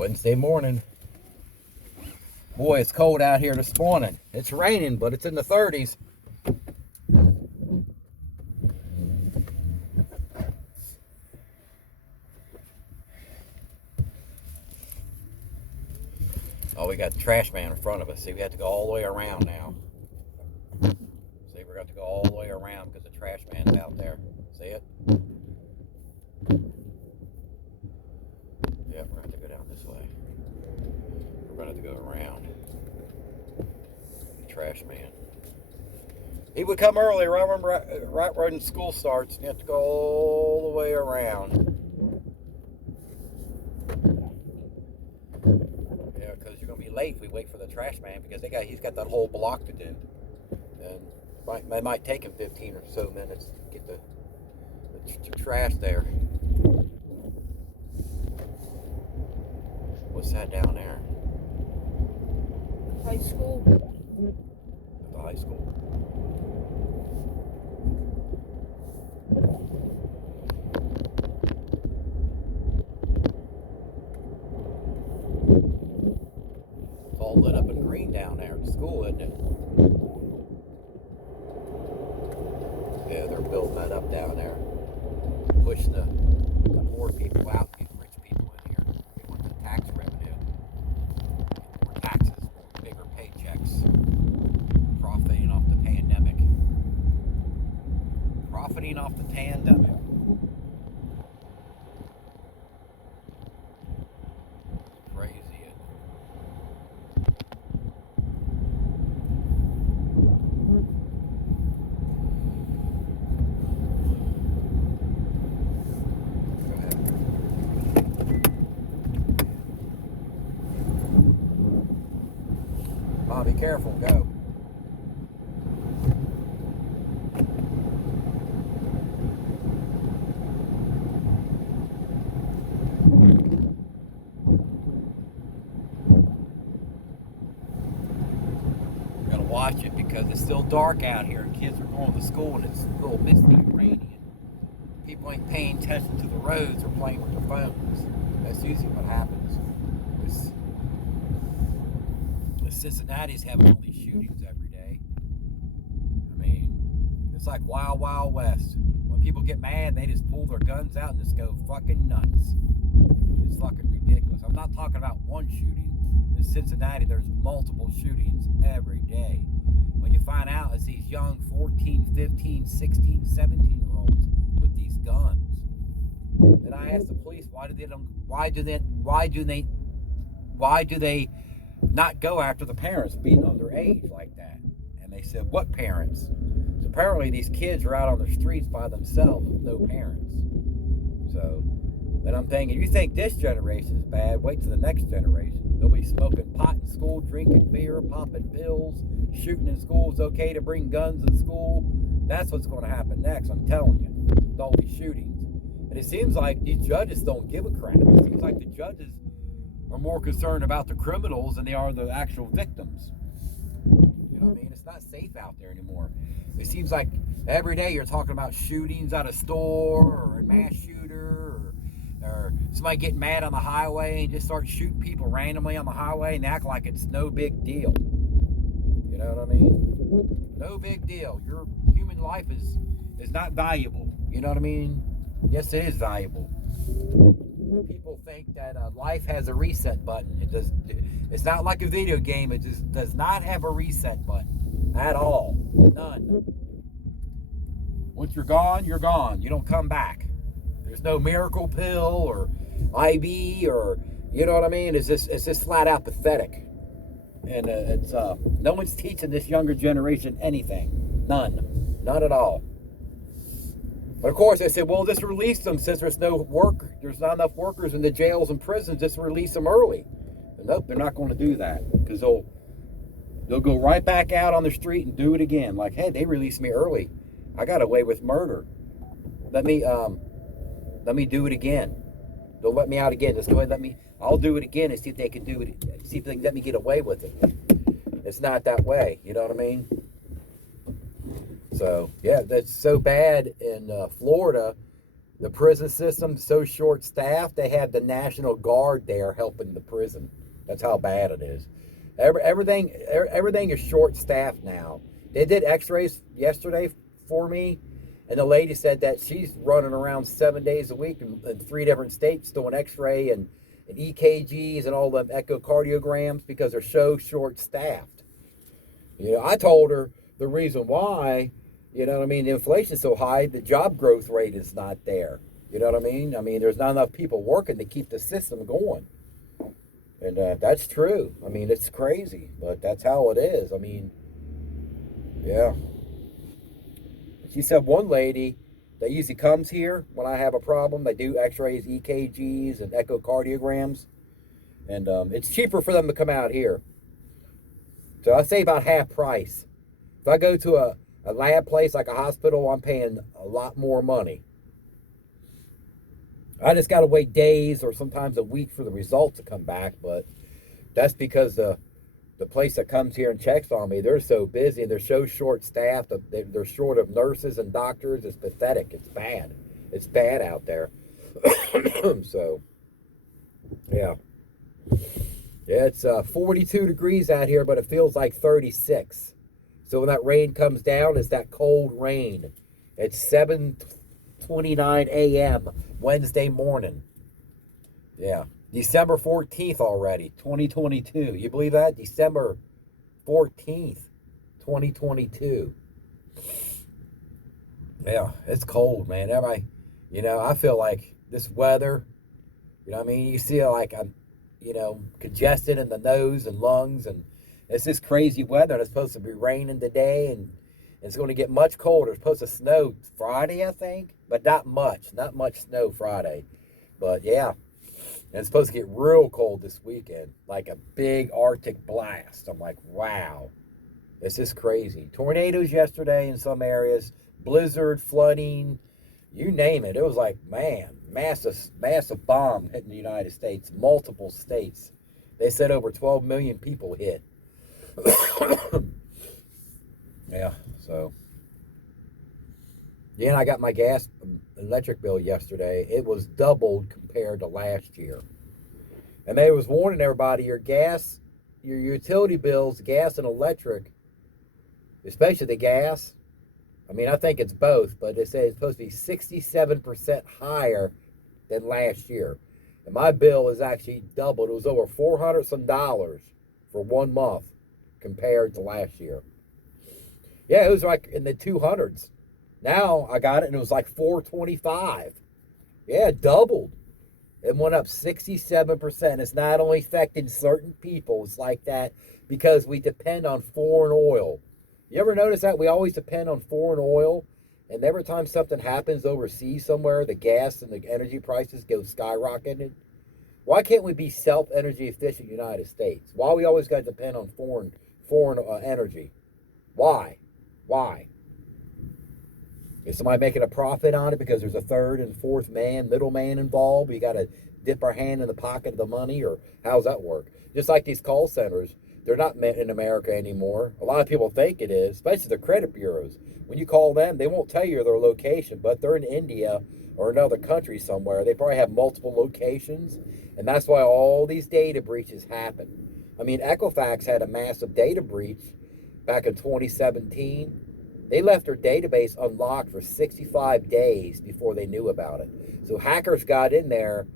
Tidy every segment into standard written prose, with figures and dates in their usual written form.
Wednesday morning. Boy, it's cold out here this morning. It's raining, but it's in the 30s. Oh, we got the trash man in front of us. See, we have to go all the way around now. See, we're going to go all the way around because the trash man's out there. See it? Yep, we're going to have to go down this way. We're going to have to go around. The trash man. He would come early, right when school starts, and you have to go all the way around. Yeah, because you're going to be late if we wait for the trash man, because he's got that whole block to do. And it might take him 15 or so minutes to get the trash there. What's that down there? High school. At the high school. It's all lit up in green down there at school, isn't it? Yeah, they're building that up down there. Pushing the poor people out, the rich people in here. They want the tax revenue. More taxes, bigger paychecks. Profiting off the pandemic. Profiting off the pandemic. Crazy, isn't it? Go ahead. Mom, be careful, go. Gotta watch it because it's still dark out here and kids are going to school and it's a little misty and rainy. People ain't paying attention to the roads or playing with their phones. That's usually what happens. Cincinnati's having all these shootings every day. I mean, it's like Wild Wild West. When people get mad, they just pull their guns out and just go fucking nuts. It's fucking ridiculous. I'm not talking about one shooting. In Cincinnati, there's multiple shootings every day. When you find out it's these young 14, 15, 16, 17-year-olds with these guns. And I asked the police, why do they not go after the parents being underage like that? And they said, what parents? So apparently these kids are out on the streets by themselves with no parents. So then I'm thinking, you think this generation is bad, wait till the next generation. They'll be smoking pot in school, drinking beer, popping pills, shooting in school. It's okay to bring guns in school. That's what's going to happen next, I'm telling you, with all these shootings. And it seems like these judges don't give a crap. It seems like the judges are more concerned about the criminals than they are the actual victims. You know what I mean? It's not safe out there anymore. It seems like every day you're talking about shootings at a store or a mass shooter or somebody getting mad on the highway and just start shooting people randomly on the highway and act like it's no big deal. You know what I mean? No big deal. Your human life is not valuable. You know what I mean? Yes, it is valuable. People think that life has a reset button. It does. It's not like a video game. It just does not have a reset button at all. None. Once you're gone, you're gone. You don't come back. There's no miracle pill or IV or, you know what I mean? It's just flat out pathetic. And no one's teaching this younger generation anything. None at all. But of course, they said, well, just release them since there's not enough workers in the jails and prisons. Just release them early. And nope, they're not going to do that because they'll go right back out on the street and do it again. Like, hey, they released me early. I got away with murder. Let me do it again. They'll let me out again. Just go ahead, I'll do it again and see if they can do it. See if they can let me get away with it. It's not that way. You know what I mean? So, yeah, that's so bad in Florida The prison system so short staffed, they have the National Guard there helping the prison. That's how bad it is. Everything is short staffed now. They did X-rays yesterday for me, and the lady said that she's running around 7 days a week in 3 different states doing X-ray and EKGs and all them echocardiograms because they're so short staffed. I told her the reason why. The inflation's so high, the job growth rate is not there. You know what I mean? There's not enough people working to keep the system going. And that's true. It's crazy, but that's how it is. Yeah. She said one lady that usually comes here when I have a problem, they do x-rays, EKGs, and echocardiograms. And it's cheaper for them to come out here. So I say about half price. If I go to a lab place like a hospital, I'm paying a lot more money. I just got to wait days or sometimes a week for the results to come back, but that's because the place that comes here and checks on me, they're so busy and they're so short-staffed. They're short of nurses and doctors. It's pathetic. It's bad. It's bad out there. So, yeah. Yeah, it's 42 degrees out here, but it feels like 36. So when that rain comes down, it's that cold rain. It's 7:29 a.m. Wednesday morning. Yeah. December 14th already, 2022. You believe that? December 14th, 2022. Yeah, it's cold, man. Everybody, I feel like this weather, you see like I'm, congested in the nose and lungs, and it's this crazy weather. And it's supposed to be raining today, and it's going to get much colder. It's supposed to snow Friday, I think, but not much snow Friday. But yeah, and it's supposed to get real cold this weekend, like a big Arctic blast. I'm like, wow, this is crazy. Tornadoes yesterday in some areas, blizzard, flooding, you name it. It was like, man, massive bomb hitting the United States, multiple states. They said over 12 million people hit. Yeah, so. Yeah, and I got my gas electric bill yesterday. It was doubled compared to last year. And they was warning everybody, your utility bills, gas and electric, especially the gas. I think it's both, but they say it's supposed to be 67% higher than last year. And my bill is actually doubled. It was over $400 some for 1 month compared to last year. Yeah, it was like in the 200s. Now I got it and it was like $425. Yeah, it doubled. It went up 67%. It's not only affecting certain people, it's like that because we depend on foreign oil. You ever notice that? We always depend on foreign oil, and every time something happens overseas somewhere, the gas and the energy prices go skyrocketing. Why can't we be self-energy efficient in the United States? Why we always got to depend on foreign energy? Why? Is somebody making a profit on it because there's a third and fourth middleman involved? We got to dip our hand in the pocket of the money, or how's that work? Just like these call centers, they're not in America anymore. A lot of people think it is, especially the credit bureaus. When you call them, they won't tell you their location, but they're in India or another country somewhere. They probably have multiple locations, and that's why all these data breaches happen. Equifax had a massive data breach back in 2017. They left their database unlocked for 65 days before they knew about it. So hackers got in there,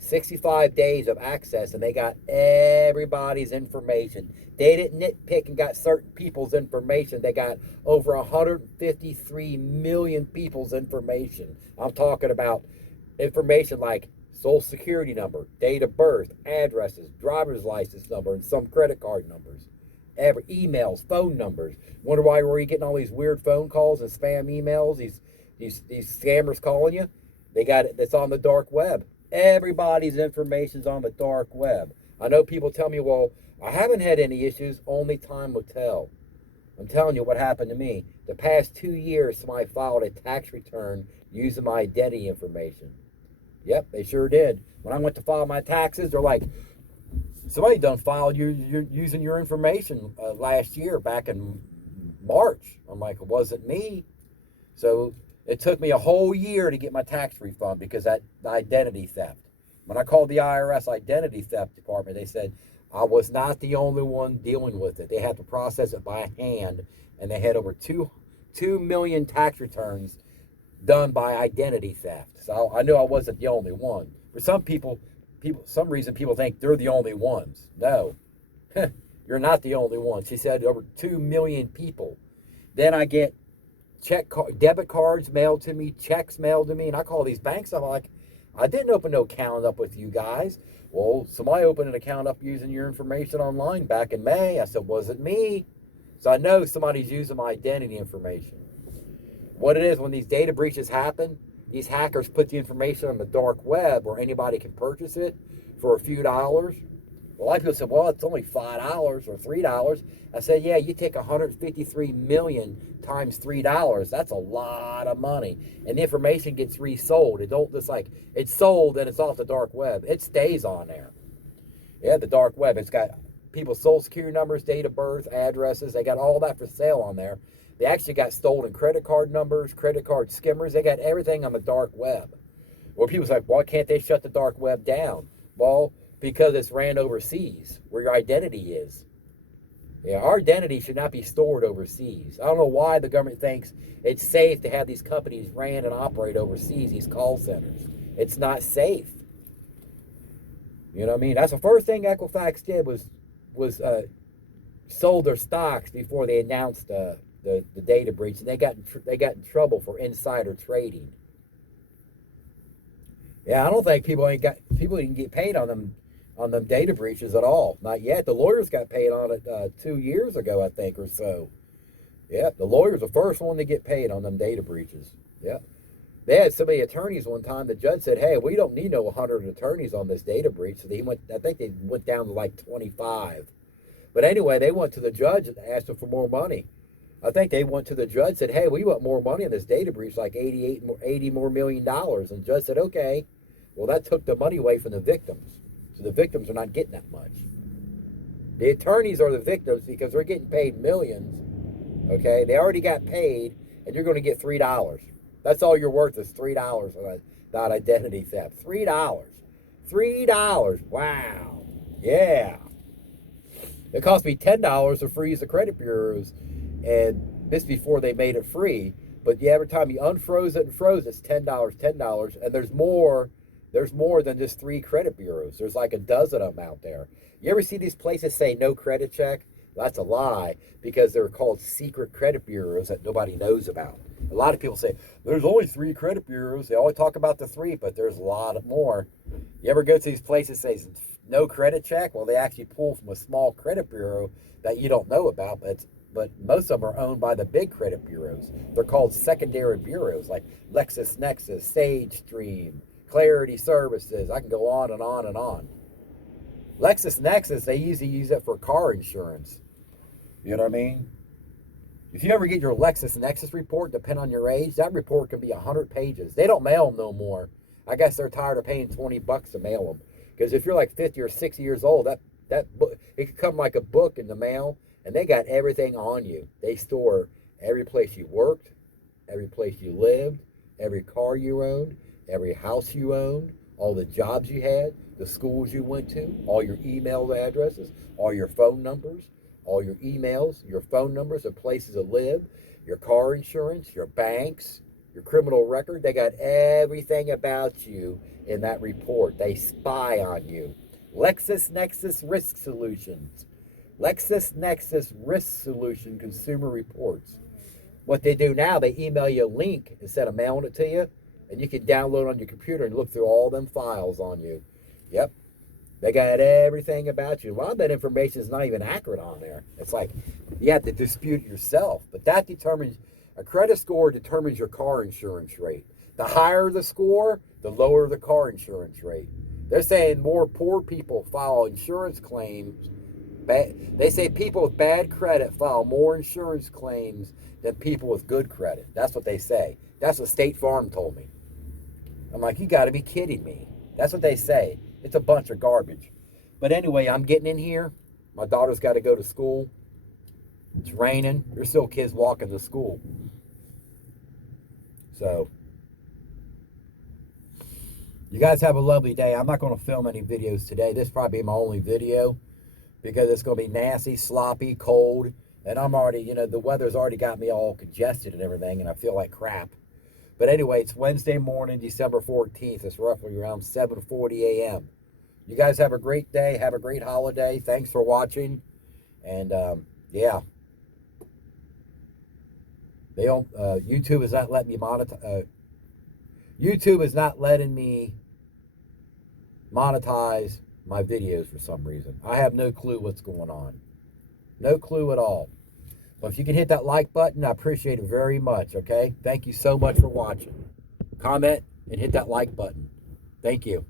65 days of access, and they got everybody's information. They didn't nitpick and got certain people's information. They got over 153 million people's information. I'm talking about information like social security number, date of birth, addresses, driver's license number, and some credit card numbers. Emails, phone numbers. Wonder why were you getting all these weird phone calls and spam emails? These scammers calling you. They got it. It's on the dark web. Everybody's information's on the dark web. I know people tell me, well, I haven't had any issues. Only time will tell. I'm telling you what happened to me. The past 2 years, somebody filed a tax return using my identity information. Yep, they sure did. When I went to file my taxes, they're like, somebody done filed you're using your information last year back in March. I'm like, it wasn't me. So It took me a whole year to get my tax refund because that the identity theft. When I called the IRS identity theft department, they said I was not the only one dealing with it. They had to process it by hand, and they had over 2 million tax returns done by identity theft. So I knew I wasn't the only one. For some people, some reason people think they're the only ones. No, you're not the only one. She said over 2 million people. Then I get debit cards mailed to me, checks mailed to me, and I call these banks. I'm like, I didn't open no account up with you guys. Well, somebody opened an account up using your information online back in May. I said, wasn't me. So I know somebody's using my identity information. What it is, when these data breaches happen, these hackers put the information on the dark web where anybody can purchase it for a few dollars. A lot of people said, well, it's only $5 or $3. I said, yeah, you take 153 million times $3. That's a lot of money. And the information gets resold. It don't just like, it's sold and it's off the dark web. It stays on there. Yeah, the dark web. It's got people's social security numbers, date of birth, addresses. They got all that for sale on there. They actually got stolen credit card numbers, credit card skimmers. They got everything on the dark web. Well, people's like, why can't they shut the dark web down? Well, because it's ran overseas, where your identity is. Yeah, our identity should not be stored overseas. I don't know why the government thinks it's safe to have these companies ran and operate overseas, these call centers. It's not safe. You know what I mean? That's the first thing Equifax did was sold their stocks before they announced the data breach, and they got in trouble for insider trading. Yeah, I don't think people didn't get paid on them data breaches at all. Not yet. The lawyers got paid on it 2 years ago, I think, or so. Yeah, the lawyers the first one to get paid on them data breaches. Yeah. They had so many attorneys one time, the judge said, hey, we don't need no 100 attorneys on this data breach. So I think they went down to like 25. But anyway, they went to the judge and asked him for more money. I think they went to the judge and said, hey, we want more money in this data breach, like $80 more million. And the judge said, okay. Well, that took the money away from the victims. So the victims are not getting that much. The attorneys are the victims because they're getting paid millions. Okay? They already got paid, and you're going to get $3. That's all you're worth is $3 on that identity theft. $3. $3. Wow. Yeah. It cost me $10 to freeze the credit bureaus, and this before they made it free. But yeah, every time you unfroze it and froze it's $10, $10, and there's more than just 3 credit bureaus. There's like a dozen of them out there. You ever see these places say no credit check? Well, that's a lie, because they're called secret credit bureaus that nobody knows about. A lot of people say, there's only 3 credit bureaus. They always talk about the 3, but there's a lot more. You ever go to these places that say no credit check? Well, they actually pull from a small credit bureau that you don't know about, but most of them are owned by the big credit bureaus. They're called secondary bureaus, like LexisNexis, SageStream, Clarity Services. I can go on and on and on. LexisNexis, they usually use it for car insurance. You know what I mean? If you ever get your LexisNexis report, depending on your age, that report can be 100 pages. They don't mail them no more. I guess they're tired of paying $20 to mail them. Because if you're like 50 or 60 years old, that book, it could come like a book in the mail, and they got everything on you. They store every place you worked, every place you lived, every car you owned, every house you owned, all the jobs you had, the schools you went to, all your email addresses, all your phone numbers, all your emails, your phone numbers of places to live, your car insurance, your banks, your criminal record. They got everything about you in that report. They spy on you. LexisNexis Risk Solutions. LexisNexis Risk Solution Consumer Reports. What they do now, they email you a link instead of mailing it to you, and you can download on your computer and look through all them files on you. Yep. They got everything about you. A lot of that information is not even accurate on there. It's like you have to dispute it yourself. But that determines, a credit score determines your car insurance rate. The higher the score, the lower the car insurance rate. They're saying more poor people file insurance claims. They say people with bad credit file more insurance claims than people with good credit. That's what they say. That's what State Farm told me. I'm like, you got to be kidding me. That's what they say. It's a bunch of garbage. But anyway, I'm getting in here. My daughter's got to go to school. It's raining. There's still kids walking to school. So, you guys have a lovely day. I'm not going to film any videos today. This will probably be my only video because it's going to be nasty, sloppy, cold. And I'm already, you know, the weather's already got me all congested and everything, and I feel like crap. But anyway, it's Wednesday morning, December 14th. It's roughly around 7:40 a.m. You guys have a great day. Have a great holiday. Thanks for watching. And, yeah. They don't, YouTube is not letting me monetize. YouTube is not letting me monetize my videos for some reason. I have no clue what's going on. No clue at all. But if you can hit that like button, I appreciate it very much, okay? Thank you so much for watching. Comment and hit that like button. Thank you.